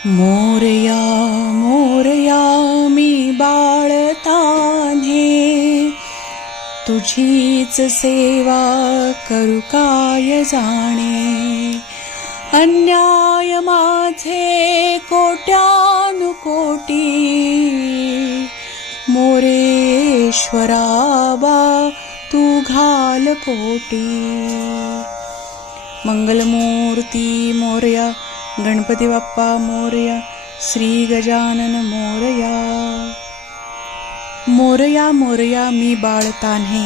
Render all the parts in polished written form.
मोरया मोरया मी बाळ तान्हे, तुझीच सेवा करू काय जाणे. अन्याय माझे कोट्यानुकोटी, मोरेश्वरा बा तू घाल पोटी. मंगलमूर्ती मोरया, गणपती बाप्पा मोरया, श्री गजानन मोरया. मोरया मोरया मी बाळ तान्हे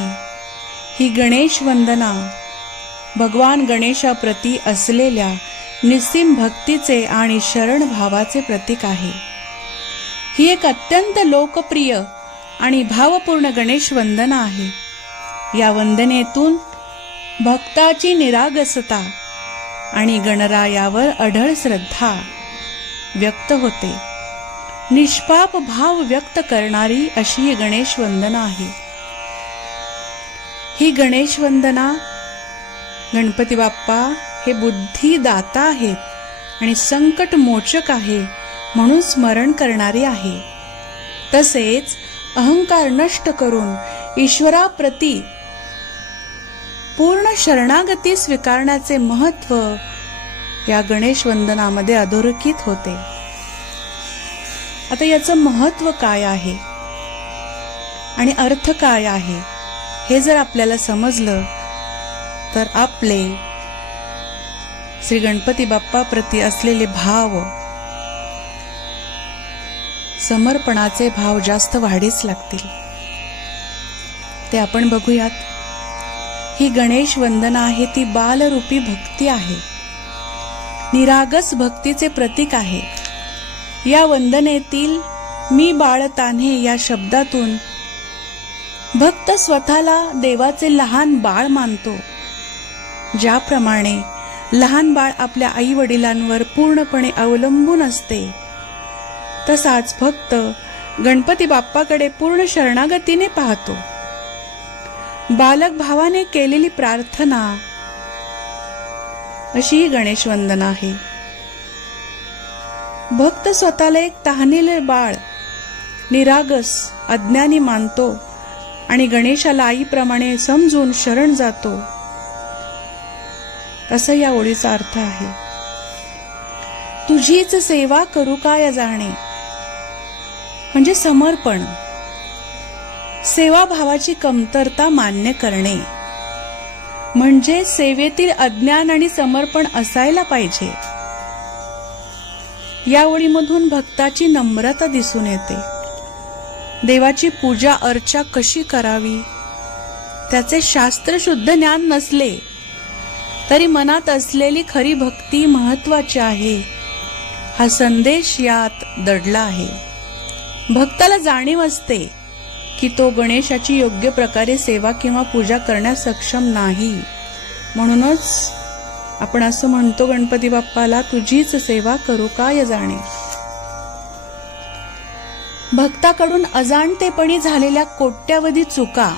ही गणेश वंदना भगवान गणेशाप्रती असलेल्या निस्सीम भक्तीचे आणि शरण भावाचे प्रतीक आहे. ही एक अत्यंत लोकप्रिय आणि भावपूर्ण गणेश वंदना आहे. या वंदनेतून भक्ताची निरागसता आणि गणरायावर अढळ श्रद्धा व्यक्त होते. निष्पाप भाव व्यक्त करणारी अशी ही गणेश वंदना आहे. ही गणेश वंदना गणपती बाप्पा हे बुद्धिदाता आहेत आणि संकट मोचक आहे म्हणून स्मरण करणारी आहे. तसेच अहंकार नष्ट करून ईश्वराप्रती पूर्ण शरणागती स्वीकारण्याचे महत्त्व या गणेश वंदनामध्ये अधोरेखित होते. आता याचं महत्त्व काय आहे आणि अर्थ काय आहे हे जर आपल्याला समजलं तर आपले श्री गणपती बाप्पा प्रती असलेले भाव, समर्पणाचे भाव जास्त वाढीस लागतील. ते आपण बघूयात. ही गणेश वंदना आहे ती बालरूपी भक्ती आहे, निरागस भक्तीचे प्रतीक आहे. या वंदनेतील मी बाळ तान्हे या शब्दातून भक्त स्वतःला देवाचे लहान बाळ मानतो. ज्याप्रमाणे लहान बाळ आपल्या आई वडिलांवर पूर्णपणे अवलंबून असते, तसाच भक्त गणपती बाप्पाकडे पूर्ण शरणागतीने पाहतो. बालक भावाने केलेली प्रार्थना अशी ही गणेश वंदना आहे. भक्त स्वतःला एक तहानेले बाळ, निरागस, अज्ञानी मानतो आणि गणेशाला आईप्रमाणे समजून शरण जातो, असं या ओळीचा अर्थ आहे. तुझीच सेवा करू काय जाणे म्हणजे समर्पण, सेवाभावाची कमतरता मान्य करणे म्हणजे सेवेतील अज्ञान आणि समर्पण असायला पाहिजे. या ओळीमधून भक्ताची नम्रता दिसून येते. देवाची पूजा अर्चा कशी करावी त्याचे शास्त्रशुद्ध ज्ञान नसले तरी मनात असलेली खरी भक्ती महत्वाची आहे, हा संदेश यात दडला आहे. भक्ताला जाणीव असते की तो गणेशाची योग्य प्रकारे सेवा किंवा पूजा करण्यास सक्षम नाही. म्हणूनच आपण असं म्हणतो गणपती बाप्पाला, तुझीच सेवा करू काय जाणे. भक्ताकडून अजाणतेपणी झालेल्या कोट्यावधी चुका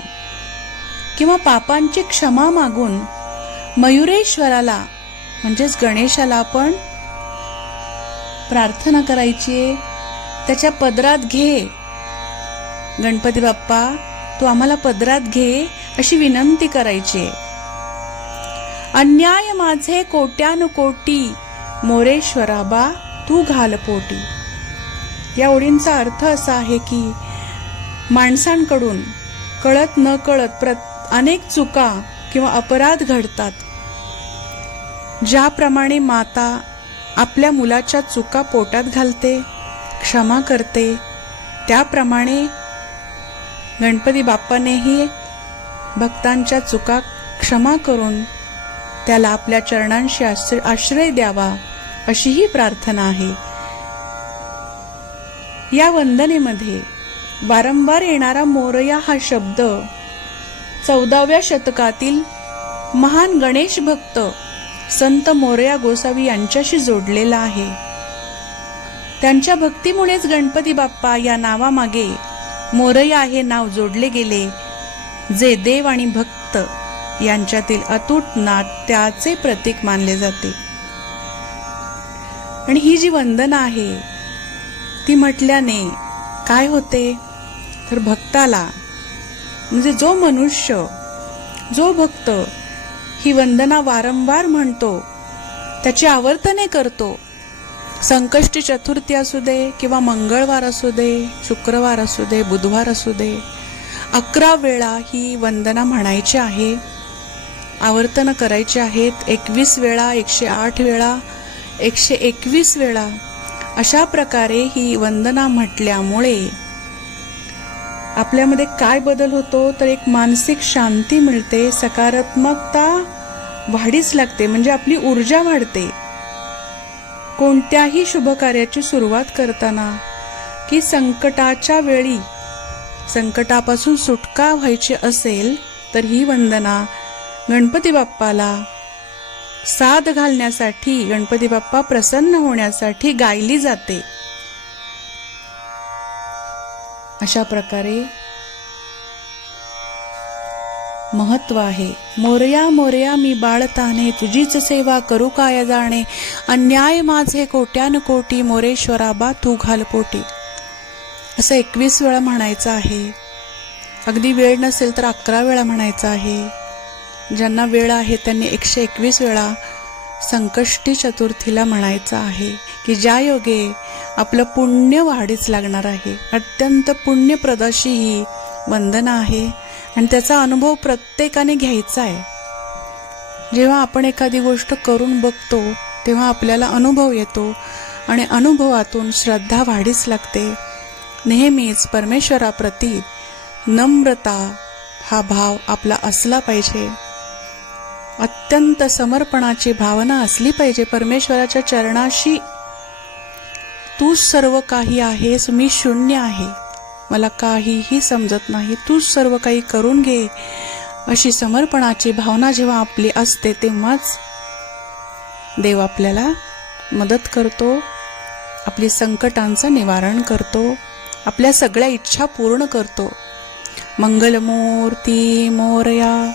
किंवा पापांची क्षमा मागून मयुरेश्वराला म्हणजेच गणेशाला आपण प्रार्थना करायची. त्याच्या पदरात घे, गणपती बाप्पा तू आम्हाला पदरात घे अशी विनंती करायची. अन्याय माझे कोट्यानुकोटी, मोरेश्वरा बा तू घाल पोटी. या ओळींचा अर्थ असा आहे की माणसांकडून कळत न कळत अनेक चुका किंवा अपराध घडतात. ज्याप्रमाणे माता आपल्या मुलाच्या चुका पोटात घालते, क्षमा करते, त्याप्रमाणे गणपती बाप्पानेही भक्तांच्या चुका क्षमा करून त्याला आपल्या चरणांशी आश्रय द्यावा अशी ही प्रार्थना आहे. या वंदनेमध्ये वारंवार येणारा मोरया हा शब्द 14व्या शतकातील महान गणेश भक्त संत मोरया गोसावी यांच्याशी जोडलेला आहे. त्यांच्या भक्तीमुळेच गणपती बाप्पा या नावामागे मोरया हे नाव जोडले गेले, जे देव आणि भक्त यांच्यातील अतूट नात्याचे प्रतीक मानले जाते. आणि ही जी वंदना आहे ती म्हटल्याने काय होते तर भक्ताला, म्हणजे जो मनुष्य, जो भक्त ही वंदना वारंवार म्हणतो, त्याची आवर्तने करतो, संकष्टी चतुर्थी असू दे किंवा मंगळवार असू दे, शुक्रवार असू दे, बुधवार असू दे, 11 वेळा ही वंदना म्हणायची आहे, आवर्तन करायची आहेत. 21 वेळा, 108 वेळा, 121 वेळा अशा प्रकारे ही वंदना म्हटल्यामुळे आपल्यामध्ये काय बदल होतो तर एक मानसिक शांती मिळते, सकारात्मकता वाढीस लागते, म्हणजे आपली ऊर्जा वाढते. कोणत्याही शुभ कार्याची सुरुवात करताना की संकटाच्या वेळी संकटापासून सुटका व्हायची असेल तर ही वंदना गणपती बाप्पाला साद घालण्यासाठी, गणपती बाप्पा प्रसन्न होण्यासाठी गायली जाते. अशा प्रकारे महत्व आहे. मोरया मोरया मी बाळताने, तुझीच सेवा करू काय जाणे, अन्याय माझे कोट्यान कोटी, मोरेश्वरा बा तू घाल पोटी. असं 21 वेळा म्हणायचं आहे. अगदी वेळ नसेल तर 11 वेळा म्हणायचं आहे. ज्यांना वेळ आहे त्यांनी 121 वेळा संकष्टी चतुर्थीला म्हणायचं आहे की ज्या योगे आपलं पुण्य वाढीच लागणार आहे. अत्यंत पुण्यप्रदाशी ही वंदना आहे आणि त्याचा अनुभव प्रत्येकाने घ्यायचा आहे. जेव्हा आपण एखादी गोष्ट करून बघतो तेव्हा आपल्याला अनुभव येतो आणि अनुभवातून श्रद्धा वाढीच लागते. नेहमीच परमेश्वराप्रती नम्रता हा भाव आपला असला पाहिजे. अत्यंत समर्पणाची भावना असली पाहिजे. परमेश्वराच्या चरणाशी तूच सर्व काही आहेस, मी शून्य आहे, मला काहीही समजत नाही, तूच सर्व काही करून घे, अशी समर्पणाची भावना जेव्हा आपली असते तेव्हाच देव आपल्याला मदत करतो, आपली संकटांचं निवारण करतो, आपल्या सगळ्या इच्छा पूर्ण करतो. मंगलमूर्ती मोरया.